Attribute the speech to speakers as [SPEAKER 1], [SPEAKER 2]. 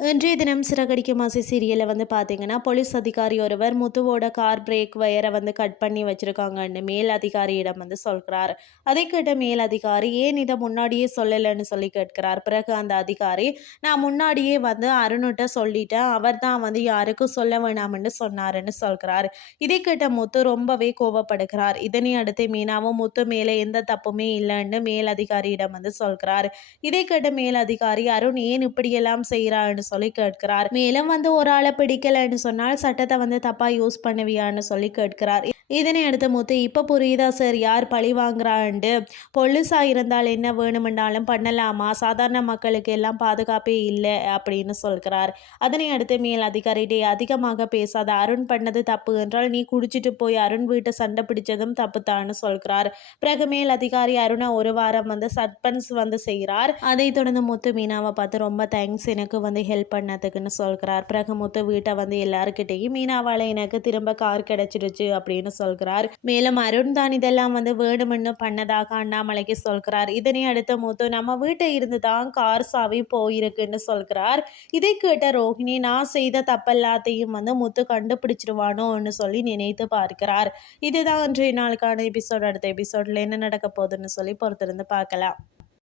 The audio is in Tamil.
[SPEAKER 1] இன்றைய தினம் சிறகடிக்க மாசி சீரியலில் வந்து பார்த்தீங்கன்னா போலீஸ் அதிகாரி ஒருவர் முத்துவோட கார் பிரேக் வயரை வந்து கட் பண்ணி வச்சுருக்காங்கன்னு மேல் அதிகாரியிடம் வந்து சொல்கிறார். அதை கேட்ட மேல் அதிகாரி ஏன் இதை முன்னாடியே சொல்லலைன்னு சொல்லி கேட்கிறார். பிறகு அந்த அதிகாரி நான் முன்னாடியே வந்து அருணுகிட்ட சொல்லிட்டேன். அவர் தான் வந்து யாருக்கும் சொல்ல வேணாம்னு சொன்னாருன்னு சொல்கிறார். இதை கேட்ட முத்து ரொம்பவே கோவப்படுகிறார். இதனை அடுத்து மீனாவும் முத்து மேலே எந்த தப்புமே இல்லைன்னு மேல் அதிகாரியிடம் வந்து சொல்கிறார். இதை கேட்ட மேல் அதிகாரி அருண் ஏன் இப்படியெல்லாம் செய்கிறான்னு சொல்லி கேட்கிறார். மேலும் வந்து ஒரு ஆளை பிடிக்கலைன்னு சொன்னால் சட்டத்தை வந்து தப்பா யூஸ் பண்ணுவியான்னு சொல்லி கேட்கிறார். இதனை அடுத்த முத்து இப்போ புரியுதா சார் யார் பழி வாங்குறான்ட்டு? பொலிஸாக இருந்தால் என்ன வேணுமென்றாலும் பண்ணலாமா? சாதாரண மக்களுக்கு எல்லாம் பாதுகாப்பே இல்லை அப்படின்னு சொல்கிறார். அதனை அடுத்து மேல் அதிகாரிட்டே அதிகமாக பேசாத. அருண் பண்ணது தப்பு என்றால் நீ குடிச்சிட்டு போய் அருண் வீட்டை சண்டை பிடிச்சதும் தப்பு தான்னு சொல்கிறார். பிறகு மேல் அதிகாரி அருணை ஒரு வாரம் வந்து சஸ்பென்ஸ் வந்து செய்கிறார். அதை தொடர்ந்து முத்து மீனாவை பார்த்து ரொம்ப தேங்க்ஸ் எனக்கு வந்து ஹெல்ப் பண்ணதுக்குன்னு சொல்கிறார். பிறகு முத்து வீட்டை வந்து எல்லாருக்கிட்டேயும் மீனாவால் எனக்கு திரும்ப கார் கிடச்சிருச்சு அப்படின்னு சொல்கிறார். மேலும் அருண் தான் இதெல்லாம் வந்து வேணுமென்னு பண்ணதாக அண்ணாமலைக்கு சொல்கிறார். இதனை அடுத்த முத்து நம்ம வீட்டை இருந்து தான் கார் சாவி போயிருக்குன்னு சொல்கிறார். இதை கேட்ட ரோஹிணி நான் செய்த தப்பெல்லாத்தையும் வந்து முத்து கண்டுபிடிச்சிருவானோன்னு சொல்லி நினைத்து பார்க்கிறார். இதுதான் இன்றைய நாளுக்கான எபிசோட் அடுத்த எபிசோட்ல என்ன நடக்க போகுதுன்னு சொல்லி பொறுத்திருந்து பார்க்கலாம்.